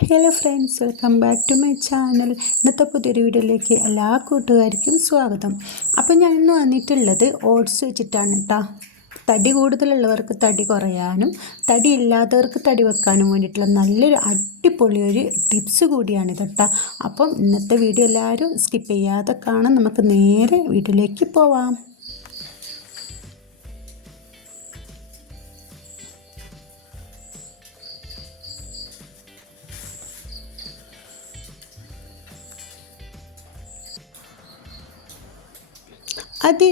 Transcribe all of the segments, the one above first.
Hello friends welcome back to my channel ഇന്നത്തെ പുതിയൊരു വീഡിയോയിലേക്ക് എല്ലാ കൂട്ടുകാർക്കും സ്വാഗതം. അപ്പോൾ ഞാൻ ഇന്ന് വന്നിട്ടുള്ളത് ഓട്സ് വെച്ചിട്ടാണ് കേട്ടോ തടി കൂടുതലുള്ളവർക്ക് തടി കുറയാനും തടി ഇല്ലാത്തവർക്ക് തടി വെക്കാനും വേണ്ടിയിട്ടുള്ള നല്ലൊരു അടിപൊളി ഒരു ടിപ്സ് കൂടിയാണ് കേട്ടോ അപ്പം ഇന്നത്തെ വീഡിയോ എല്ലാവരും സ്കിപ്പ് ചെയ്യാതെ കാണാൻ നമുക്ക് നേരെ വീട്ടിലേക്ക് പോവാം. ಅದೇ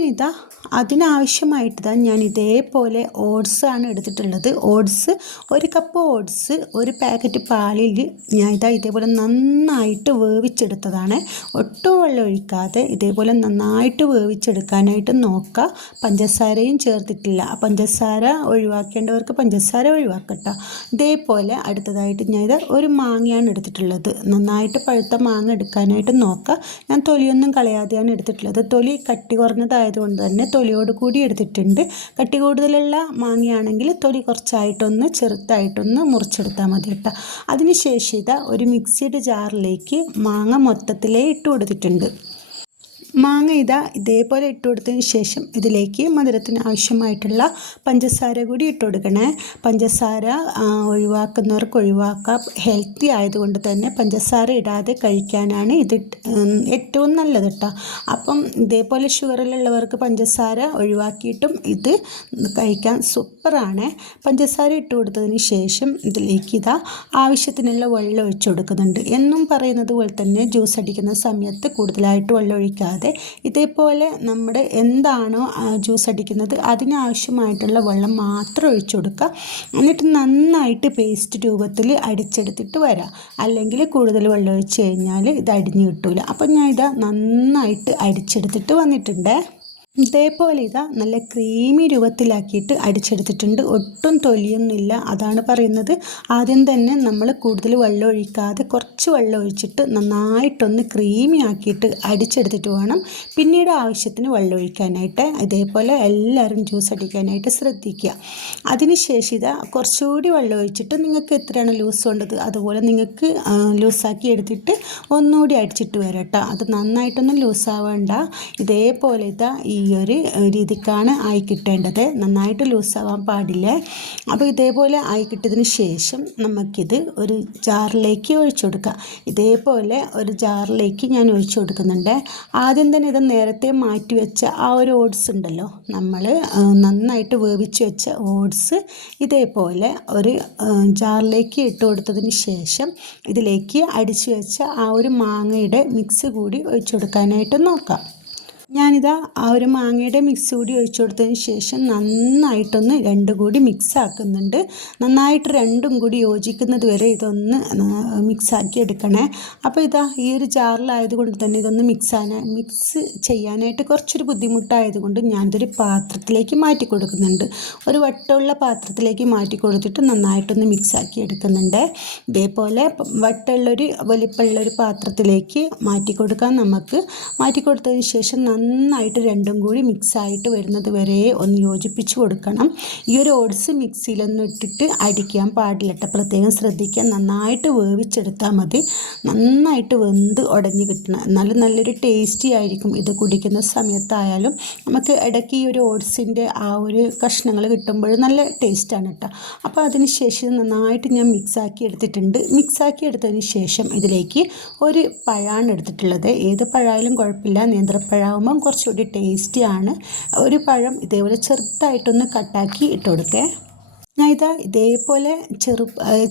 അതിനാവശ്യമായിട്ട് തന്നെ ഞാൻ ഇതേപോലെ ഓട്സ് ആണ് എടുത്തിട്ടുള്ളത്. ഓട്സ് ഒരു കപ്പ് ഓട്സ് ഒരു പാക്കറ്റ് പാലിൽ ഞാൻ ഇതാ ഇതേപോലെ നന്നായിട്ട് വേവിച്ചെടുത്തതാണ്. ഒട്ടും വെള്ളം ഒഴിക്കാതെ ഇതേപോലെ നന്നായിട്ട് വേവിച്ചെടുക്കാനായിട്ട് നോക്കുക പഞ്ചസാരയും ചേർത്തിട്ടില്ല. പഞ്ചസാര ഒഴിവാക്കേണ്ടവർക്ക് പഞ്ചസാര ഒഴിവാക്കട്ടോ. ഇതേപോലെ അടുത്തതായിട്ട് ഞാൻ ഇത് ഒരു മാങ്ങയാണ് എടുത്തിട്ടുള്ളത്. നന്നായിട്ട് പഴുത്ത മാങ്ങ എടുക്കാനായിട്ട് നോക്കുക ഞാൻ തൊലിയൊന്നും കളയാതെയാണ് എടുത്തിട്ടുള്ളത്. തൊലി കട്ടി കുറഞ്ഞതായതുകൊണ്ട് തന്നെ തൊലിയോട് കൂടി എടുത്തിട്ടുണ്ട്. കട്ടി കൂടുതലുള്ള മാങ്ങയാണെങ്കിൽ തൊലി കുറച്ചായിട്ടൊന്ന് ചെറുതായിട്ടൊന്ന് മുറിച്ചെടുത്താൽ മതി കേട്ടോ. അതിനുശേഷം ഇതാ ഒരു മിക്സിയുടെ ജാറിലേക്ക് മാങ്ങ മൊത്തത്തിലേ ഇട്ട് കൊടുത്തിട്ടുണ്ട്. മാങ്ങ ഇതാ ഇതേപോലെ ഇട്ട് കൊടുത്തതിന് ശേഷം ഇതിലേക്ക് മധുരത്തിന് ആവശ്യമായിട്ടുള്ള പഞ്ചസാര കൂടി ഇട്ട് കൊടുക്കണേ പഞ്ചസാര ഒഴിവാക്കുന്നവർക്ക് ഒഴിവാക്കാം. ഹെൽത്തി ആയതുകൊണ്ട് തന്നെ പഞ്ചസാര ഇടാതെ കഴിക്കാനാണ് ഇത് ഏറ്റവും നല്ലത് കേട്ടോ അപ്പം ഇതേപോലെ ഷുഗറിലുള്ളവർക്ക് പഞ്ചസാര ഒഴിവാക്കിയിട്ടും ഇത് കഴിക്കാൻ സൂപ്പറാണ്. പഞ്ചസാര ഇട്ട് കൊടുത്തതിന് ശേഷം ഇതിലേക്ക് ഇതാ ആവശ്യത്തിനുള്ള വെള്ളം ഒഴിച്ചു കൊടുക്കുന്നുണ്ട്. എന്നും പറയുന്നത് പോലെ തന്നെ ജ്യൂസ് അടിക്കുന്ന സമയത്ത് കൂടുതലായിട്ട് വെള്ളം ഒഴിക്കാതെ ചെയ്യാതെ ഇതേപോലെ നമ്മുടെ എന്താണോ ജ്യൂസ് അടിക്കുന്നത് അതിനാവശ്യമായിട്ടുള്ള വെള്ളം മാത്രം ഒഴിച്ചു കൊടുക്കുക. എന്നിട്ട് നന്നായിട്ട് പേസ്റ്റ് രൂപത്തിൽ അടിച്ചെടുത്തിട്ട് വരാം. അല്ലെങ്കിൽ കൂടുതൽ വെള്ളം ഒഴിച്ച് കഴിഞ്ഞാൽ ഇത് അടിഞ്ഞു കിട്ടില്ല അപ്പം ഞാൻ ഇത് നന്നായിട്ട് അടിച്ചെടുത്തിട്ട് വന്നിട്ടുണ്ട്. ഇതേപോലെ ഇതാ നല്ല ക്രീമി രൂപത്തിലാക്കിയിട്ട് അടിച്ചെടുത്തിട്ടുണ്ട്. ഒട്ടും തൊലിയൊന്നുമില്ല. അതാണ് പറയുന്നത്. ആദ്യം തന്നെ നമ്മൾ കൂടുതൽ വെള്ളം ഒഴിക്കാതെ കുറച്ച് വെള്ളം ഒഴിച്ചിട്ട് നന്നായിട്ടൊന്ന് ക്രീമി ആക്കിയിട്ട് അടിച്ചെടുത്തിട്ട് വേണം. പിന്നീട് ആവശ്യത്തിന് വെള്ളം ഒഴിക്കാനായിട്ട്. ഇതേപോലെ എല്ലാവരും ജ്യൂസ് അടിക്കാനായിട്ട് ശ്രദ്ധിക്കുക. അതിനുശേഷം ഇതാ കുറച്ചുകൂടി വെള്ളം ഒഴിച്ചിട്ട് നിങ്ങൾക്ക് എത്രയാണ് ലൂസ് വേണ്ടത്? അതുപോലെ നിങ്ങൾക്ക് ലൂസാക്കി എടുത്തിട്ട് ഒന്നുകൂടി അടിച്ചിട്ട് വരാം കേട്ടോ അത് നന്നായിട്ടൊന്നും ലൂസാവേണ്ട. ഇതേപോലെ ഇതാ ഈ ഈ ഒരു രീതിക്കാണ് ആയി കിട്ടേണ്ടത്. നന്നായിട്ട് ലൂസാവാൻ പാടില്ല. അപ്പോൾ ഇതേപോലെ ആയി കിട്ടിയതിന് ശേഷം നമുക്കിത് ഒരു ജാറിലേക്ക് ഒഴിച്ചു കൊടുക്കാം. ഇതേപോലെ ഒരു ജാറിലേക്ക് ഞാൻ ഒഴിച്ചു കൊടുക്കുന്നുണ്ട്. ആദ്യം തന്നെ ഇത് നേരത്തെ മാറ്റി വെച്ച ആ ഒരു ഓട്സ് ഉണ്ടല്ലോ നമ്മൾ നന്നായിട്ട് വേവിച്ച് വെച്ച ഓട്സ് ഇതേപോലെ ഒരു ജാറിലേക്ക് ഇട്ട് കൊടുത്തതിന് ശേഷം ഇതിലേക്ക് അടിച്ചു വെച്ച ആ ഒരു മാങ്ങയുടെ മിക്സ് കൂടി ഒഴിച്ചു കൊടുക്കാനായിട്ട് നോക്കാം. ഞാനിതാ ആ ഒരു മാങ്ങയുടെ മിക്സ് കൂടി ഒഴിച്ചു കൊടുത്തതിന് ശേഷം നന്നായിട്ടൊന്ന് രണ്ടും കൂടി മിക്സ് ആക്കുന്നുണ്ട്. നന്നായിട്ട് രണ്ടും കൂടി യോജിക്കുന്നത് വരെ ഇതൊന്ന് മിക്സാക്കി എടുക്കണേ. അപ്പോൾ ഇതാ ഈ ഒരു ജാറിലായതുകൊണ്ട് തന്നെ ഇതൊന്ന് മിക്സ് മിക്സ് ചെയ്യാനായിട്ട് കുറച്ചൊരു ബുദ്ധിമുട്ടായതുകൊണ്ട് ഞാനിതൊരു പാത്രത്തിലേക്ക് മാറ്റി കൊടുക്കുന്നുണ്ട്. ഒരു വട്ടമുള്ള പാത്രത്തിലേക്ക് മാറ്റി കൊടുത്തിട്ട് നന്നായിട്ടൊന്ന് മിക്സാക്കി എടുക്കുന്നുണ്ട്. ഇതേപോലെ വട്ടമുള്ളൊരു വലിപ്പമുള്ളൊരു പാത്രത്തിലേക്ക് മാറ്റി കൊടുക്കാൻ നമുക്ക് മാറ്റി കൊടുത്തതിന് ശേഷം നന്നായിട്ട് രണ്ടും കൂടി മിക്സായിട്ട് വരുന്നത് വരെ ഒന്ന് യോജിപ്പിച്ച് കൊടുക്കണം. ഈ ഒരു ഓട്സ് മിക്സിയിലൊന്നും ഇട്ടിട്ട് അടിക്കാൻ പാടില്ല കേട്ടോ പ്രത്യേകം ശ്രദ്ധിക്കുക. നന്നായിട്ട് വേവിച്ചെടുത്താൽ മതി. നന്നായിട്ട് വെന്ത് ഉടഞ്ഞ് കിട്ടണം. എന്നാലും നല്ലൊരു ടേസ്റ്റി ആയിരിക്കും ഇത് കുടിക്കുന്ന സമയത്തായാലും. നമുക്ക് ഇടയ്ക്ക് ഈ ഒരു ഓട്സിന്റെ ആ ഒരു കഷ്ണങ്ങൾ കിട്ടുമ്പോൾ നല്ല ടേസ്റ്റാണ് കേട്ടോ അപ്പോൾ അതിന് ശേഷം നന്നായിട്ട് ഞാൻ മിക്സാക്കി എടുത്തിട്ടുണ്ട്. മിക്സാക്കി എടുത്തതിന് ശേഷം ഇതിലേക്ക് ഒരു പഴമാണ് എടുത്തിട്ടുള്ളത്. ഏത് പഴായാലും കുഴപ്പമില്ല. നേന്ത്രപ്പഴമാകുമ്പോൾ കുറച്ചുകൂടി ടേസ്റ്റിയാണ് ഒരു പഴം ഇതേപോലെ ചെറുതായിട്ടൊന്ന് കട്ടാക്കി ഇട്ട് കൊടുക്കേ. ഞാൻ ഇതാ ഇതേപോലെ ചെറു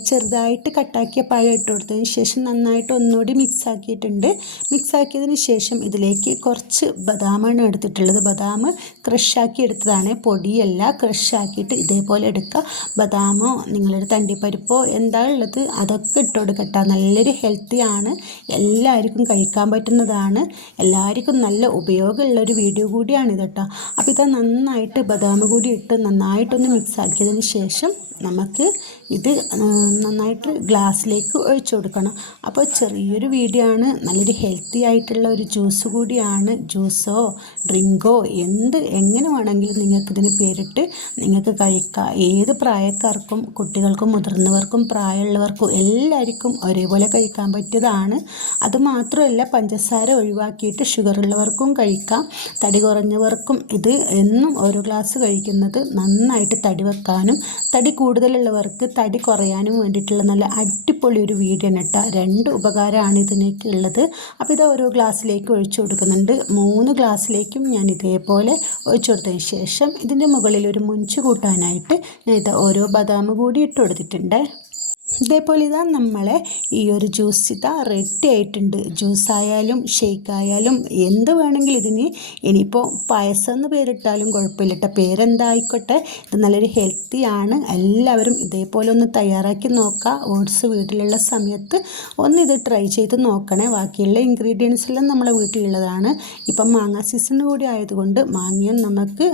ചെറുതായിട്ട് കട്ടാക്കിയ പഴം ഇട്ട് കൊടുത്തതിന് ശേഷം നന്നായിട്ട് ഒന്നുകൂടി മിക്സ് ആക്കിയിട്ടുണ്ട്. മിക്സ് ആക്കിയതിന് ശേഷം ഇതിലേക്ക് കുറച്ച് ബദാമാണ് എടുത്തിട്ടുള്ളത്. ബദാം ക്രഷാക്കി എടുത്തതാണ്. പൊടിയല്ല ക്രഷാക്കിയിട്ട് ഇതേപോലെ എടുക്കുക. ബദാമോ നിങ്ങളുടെ തണ്ടിപ്പരിപ്പോ എന്താ ഉള്ളത് അതൊക്കെ ഇട്ട് കൊടുക്കട്ട നല്ലൊരു ഹെൽത്തിയാണ് എല്ലാവർക്കും കഴിക്കാൻ പറ്റുന്നതാണ്. എല്ലാവർക്കും നല്ല ഉപയോഗമുള്ളൊരു വീഡിയോ കൂടിയാണ് ഇതട്ടോ അപ്പോൾ ഇത് നന്നായിട്ട് ബദാം കൂടി ഇട്ട് നന്നായിട്ടൊന്ന് മിക്സ് ആക്കിയതിന് ശേഷം ശേഷം നമുക്ക് ഇത് നന്നായിട്ട് ഗ്ലാസ്സിലേക്ക് ഒഴിച്ചു കൊടുക്കണം. അപ്പോൾ ചെറിയൊരു വീഡിയോ ആണ്. നല്ലൊരു ഹെൽത്തി ആയിട്ടുള്ള ഒരു ജ്യൂസ് കൂടിയാണ്. ജ്യൂസോ ഡ്രിങ്കോ എന്ത് എങ്ങനെ വേണമെങ്കിലും നിങ്ങൾക്കിതിന് പേരിട്ട് നിങ്ങൾക്ക് കഴിക്കാം. ഏത് പ്രായക്കാർക്കും കുട്ടികൾക്കും മുതിർന്നവർക്കും പ്രായമുള്ളവർക്കും എല്ലാവർക്കും ഒരേപോലെ കഴിക്കാൻ പറ്റിയതാണ്. അതുമാത്രമല്ല പഞ്ചസാര ഒഴിവാക്കിയിട്ട് ഷുഗർ ഉള്ളവർക്കും കഴിക്കാം. തടി കുറഞ്ഞവർക്കും ഇത് എന്നും ഒരു ഗ്ലാസ് കഴിക്കുന്നത് നന്നായിട്ട് തടി വെക്കാനും തടി കൂടുതലുള്ളവർക്ക് തടി കുറയാനും വേണ്ടിയിട്ടുള്ള നല്ല അടിപൊളി ഒരു വീഡിയോ ആണ് കേട്ടോ. രണ്ട് ഉപകാരമാണ് ഇതിനേക്ക് ഉള്ളത്. അപ്പോൾ ഇത് ഓരോ ഗ്ലാസ്സിലേക്ക് ഒഴിച്ചു കൊടുക്കുന്നുണ്ട്. മൂന്ന് ഗ്ലാസ്സിലേക്കും ഞാൻ ഇതേപോലെ ഒഴിച്ചു കൊടുത്തതിന് ശേഷം ഇതിന്റെ മുകളിൽ ഒരു മുഞ്ച് കൂട്ടാനായിട്ട് ഞാൻ ഇത് ഓരോ ബദാം കൂടി ഇട്ട് കൊടുത്തിട്ടുണ്ട്. ഇതേപോലെ ഇതാ നമ്മളെ ഈ ഒരു ജ്യൂസ് ഇതാ റെഡി ആയിട്ടുണ്ട്. ജ്യൂസ് ആയാലും ഷേക്ക് ആയാലും എന്ത് വേണമെങ്കിലും ഇതിന് ഇനിയിപ്പോൾ പായസം എന്ന് പേരിട്ടാലും കുഴപ്പമില്ല കേട്ടോ പേരെന്തായിക്കോട്ടെ? ഇത് നല്ലൊരു ഹെൽത്തി ആണ്. എല്ലാവരും ഇതേപോലെ ഒന്ന് തയ്യാറാക്കി നോക്കുക ഓട്സ് വീട്ടിലുള്ള സമയത്ത് ഒന്ന് ഇത് ട്രൈ ചെയ്ത് നോക്കണേ. ബാക്കിയുള്ള ഇൻഗ്രീഡിയൻസ് എല്ലാം നമ്മളെ വീട്ടിലുള്ളതാണ്. ഇപ്പം മാങ്ങ സീസൺ കൂടി ആയതുകൊണ്ട് മാങ്ങയും നമുക്ക്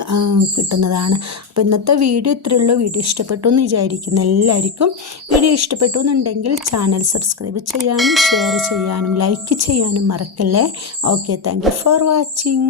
കിട്ടുന്നതാണ്. അപ്പോൾ ഇന്നത്തെ വീഡിയോ ഇത്രയേ ഉള്ളൂ വീഡിയോ ഇഷ്ടപ്പെട്ടു എന്ന് വിചാരിക്കുന്ന എല്ലാവർക്കും. വീഡിയോ ഇഷ്ടപ്പെട്ടു എന്നുണ്ടെങ്കിൽ ചാനൽ സബ്സ്ക്രൈബ് ചെയ്യാനും ഷെയർ ചെയ്യാനും ലൈക്ക് ചെയ്യാനും മറക്കല്ലേ? Okay thank for watching